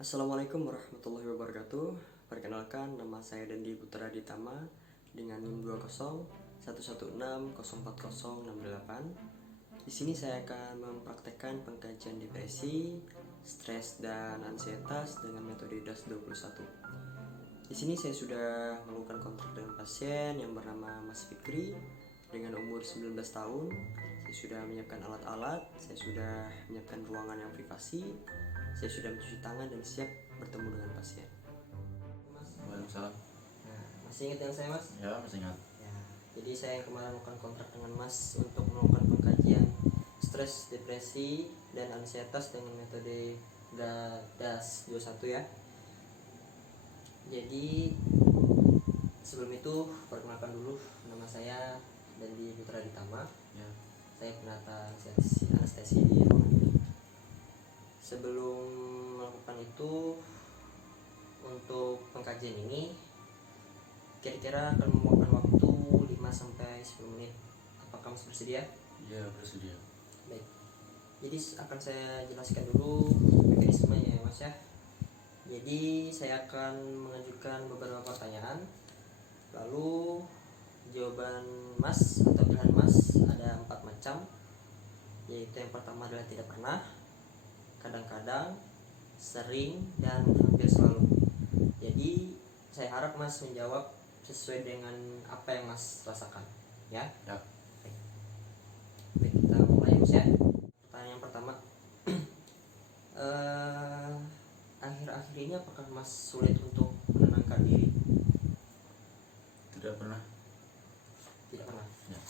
Assalamualaikum warahmatullahi wabarakatuh. Perkenalkan, nama saya Dandi Putra Ditama dengan NIM 2011104068. Di sini saya akan mempraktekkan pengkajian depresi, stres dan ansietas dengan metode DAS 21. Di sini saya sudah melakukan kontrak dengan pasien yang bernama Mas Fikri dengan umur 19 tahun. Saya sudah menyiapkan alat-alat, saya sudah menyiapkan ruangan yang privasi, saya sudah mencuci tangan dan siap bertemu dengan pasien. Mas. Waalaikumsalam. Nah, masih ingat dengan saya, Mas? Ya, masih ingat. Ya, jadi saya yang kemarin melakukan kontrak dengan Mas untuk melakukan pengkajian stres, depresi, dan ansietas dengan metode DAS 21 ya. Jadi sebelum itu perkenalkan dulu, nama saya Dandi Putra Ditama. Ya. Saya penata anestesi di ruangan ini. Sebelum melakukan itu, untuk pengkajian ini kira-kira akan memakan waktu 5-10 menit. Apakah Mas bersedia? Ya, bersedia. Baik. Jadi akan saya jelaskan dulu mekanismenya ya, Mas ya. Jadi saya akan mengajukan beberapa pertanyaan, lalu jawaban Mas atau pilihan Mas ada 4 macam, yaitu yang pertama adalah tidak pernah, kadang-kadang, sering, dan hampir selalu. Jadi saya harap Mas menjawab sesuai dengan apa yang Mas rasakan, ya. Ya. Baik, kita mulai Mas ya. Pertanyaan yang pertama, akhir-akhir ini apakah Mas sulit untuk menenangkan diri? Tidak pernah. Tidak pernah. Ya.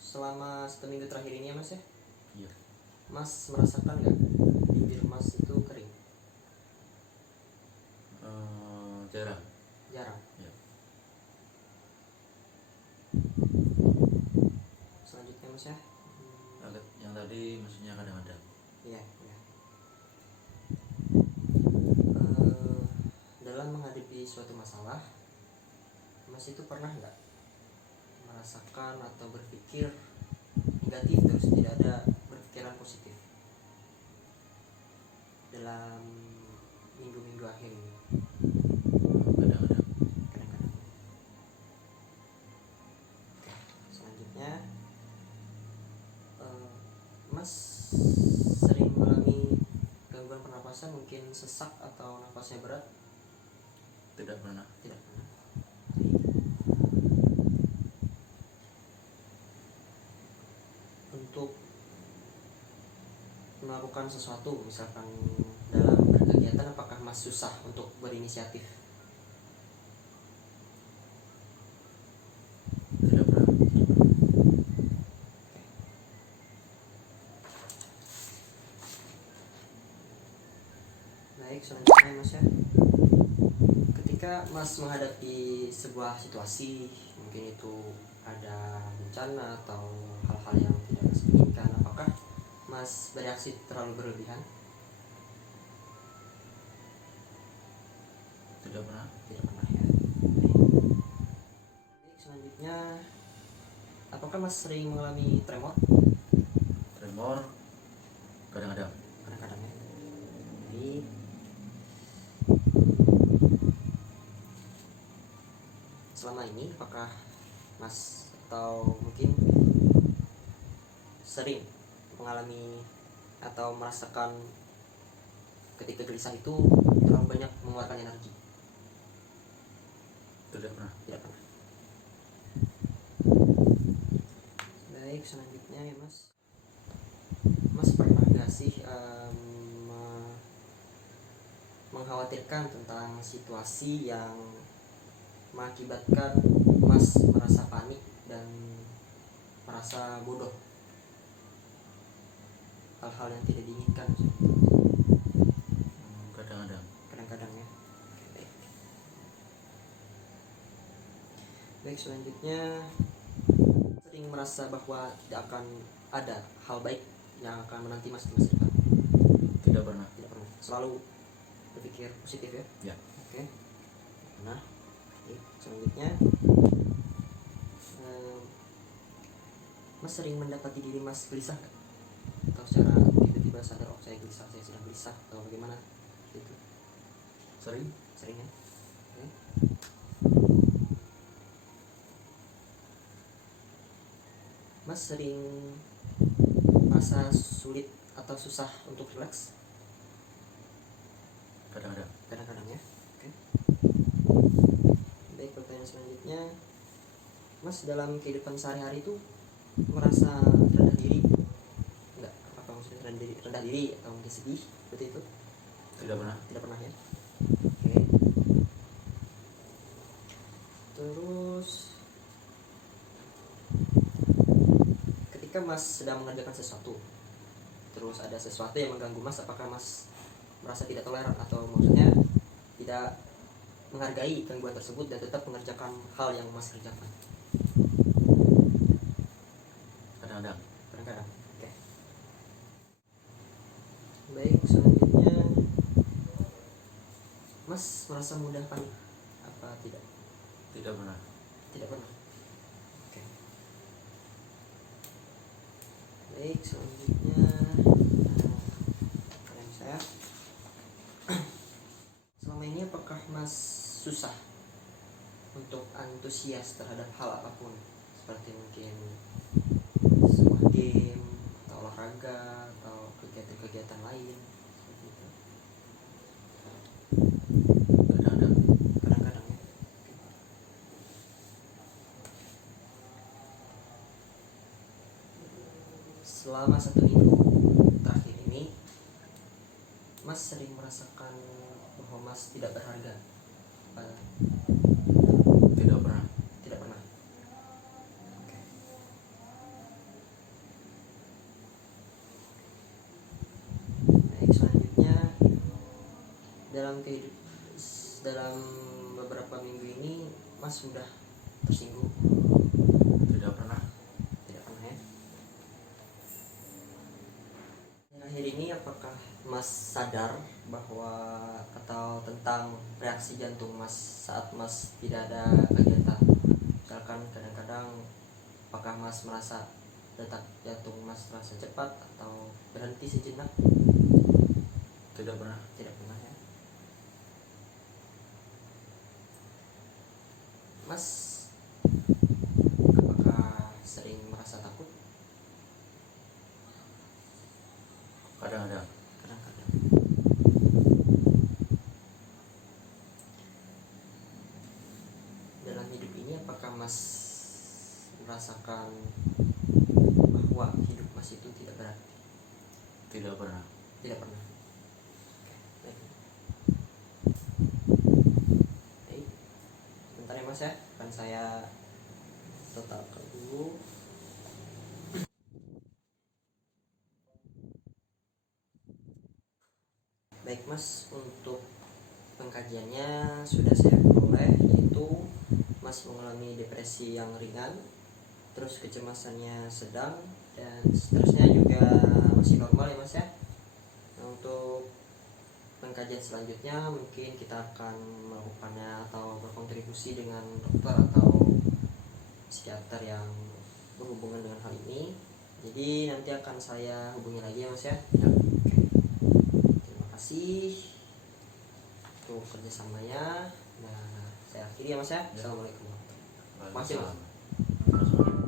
Selama 1 minggu terakhir ini ya Mas ya, Iya. Mas merasakan nggak bibir Mas itu kering? Jarang. Jarang. Ya. Selanjutnya Mas ya. Yang tadi maksudnya kadang-kadang. Iya, iya. Dalam menghadapi suatu masalah, Mas itu pernah nggak merasakan atau berpikir negatif terus, tidak ada berpikiran positif dalam minggu-minggu akhir ini? Kadang-kadang. Kadang-kadang. Selanjutnya, Mas sering mengalami gangguan pernapasan, mungkin sesak atau nafasnya berat? Tidak pernah. Tidak pernah. Untuk melakukan sesuatu, misalkan dalam berkegiatan, apakah Mas susah untuk berinisiatif? Tidak pernah. Baik, selanjutnya Mas ya. Ketika Mas menghadapi sebuah situasi, mungkin itu ada bencana atau hal-hal yang tidak Mas inginkan, apakah Mas bereaksi terlalu berlebihan? Tidak pernah. Tidak pernah ya. Baik, selanjutnya, apakah Mas sering mengalami tremor? Tremor kadang-kadang. Kadang-kadang ya. Baik. Selama ini apakah Mas atau mungkin sering mengalami atau merasakan ketika gelisah itu terlalu banyak mengeluarkan energi? Tidak pernah. Tidak pernah. Baik, selanjutnya ya Mas. Mas pernah nggak sih mengkhawatirkan tentang situasi yang mengakibatkan Mas merasa panik dan merasa bodoh, hal-hal yang tidak diinginkan? Kadang-kadang. Kadang-kadang ya. Baik. Baik, selanjutnya, sering merasa bahwa tidak akan ada hal baik yang akan menanti Mas di masa depan? Tidak pernah. Tidak pernah. Selalu berpikir positif ya? Ya. Oke. Nah, selanjutnya, Mas sering mendapati diri Mas gelisah nggak? Atau secara tiba-tiba sadar, oh saya gelisah, saya sedang gelisah, atau bagaimana? Gitu. Sering. Sering ya? Oke. Mas sering merasa sulit atau susah untuk rileks? Kadang-kadang. Kadang-kadang ya. Oke. Baik, pertanyaan selanjutnya, Mas dalam kehidupan sehari-hari itu merasa rendah diri enggak? Apa maksudnya rendah diri atau mungkin sedih seperti itu? Tidak pernah. Tidak pernah ya. Oke. Terus ketika Mas sedang mengerjakan sesuatu, terus ada sesuatu yang mengganggu Mas, apakah Mas merasa tidak toleran atau maksudnya tidak menghargai gangguan tersebut dan tetap mengerjakan hal yang Mas kerjakan? Kadang-kadang. Kadang-kadang. Oke. Baik, selanjutnya, Mas merasa mudah panik apa tidak? Tidak pernah. Tidak pernah. Oke. Baik, selanjutnya, kalian saya. Selama ini apakah Mas susah untuk antusias terhadap hal apapun, seperti mungkin sebuah game atau olahraga atau kegiatan-kegiatan lain seperti itu? Kadang-kadang. Kadang-kadang ya. Selama 1 minggu terakhir ini, Mas sering merasakan bahwa Mas tidak berharga? Tidak pernah. Tidak pernah. Oke. Baik, selanjutnya, dalam beberapa minggu ini Mas sudah tersinggung? Tidak pernah. Tidak pernah ya. Akhir ini apakah Mas sadar bahwa atau tentang reaksi jantung Mas saat Mas tidak ada kegiatan? Misalkan kadang-kadang apakah Mas merasa detak jantung Mas terasa cepat atau berhenti sejenak? Tidak pernah. Tidak pernah ya. Mas apakah sering merasa takut? Kadang-kadang. Kadang-kadang. Dalam hidup ini apakah Mas merasakan bahwa hidup Mas itu tidak berarti? Tidak pernah. Tidak pernah. Baik. Baik. Bentar ya Mas ya, akan saya totalkan dulu. Baik Mas, untuk pengkajiannya sudah saya peroleh, yaitu Mas mengalami depresi yang ringan, terus kecemasannya sedang, dan stresnya juga masih normal ya Mas ya. Nah, untuk pengkajian selanjutnya mungkin kita akan melakukannya atau berkontribusi dengan dokter atau psikiater yang berhubungan dengan hal ini. Jadi nanti akan saya hubungi lagi ya Mas ya. Ya. Oke. Terima kasih untuk kerjasamanya. Nah, saya akhiri ya Mas ya. Assalamualaikum warahmatullahi wabarakatuh. Masih, Mas. Waalaikumsalam.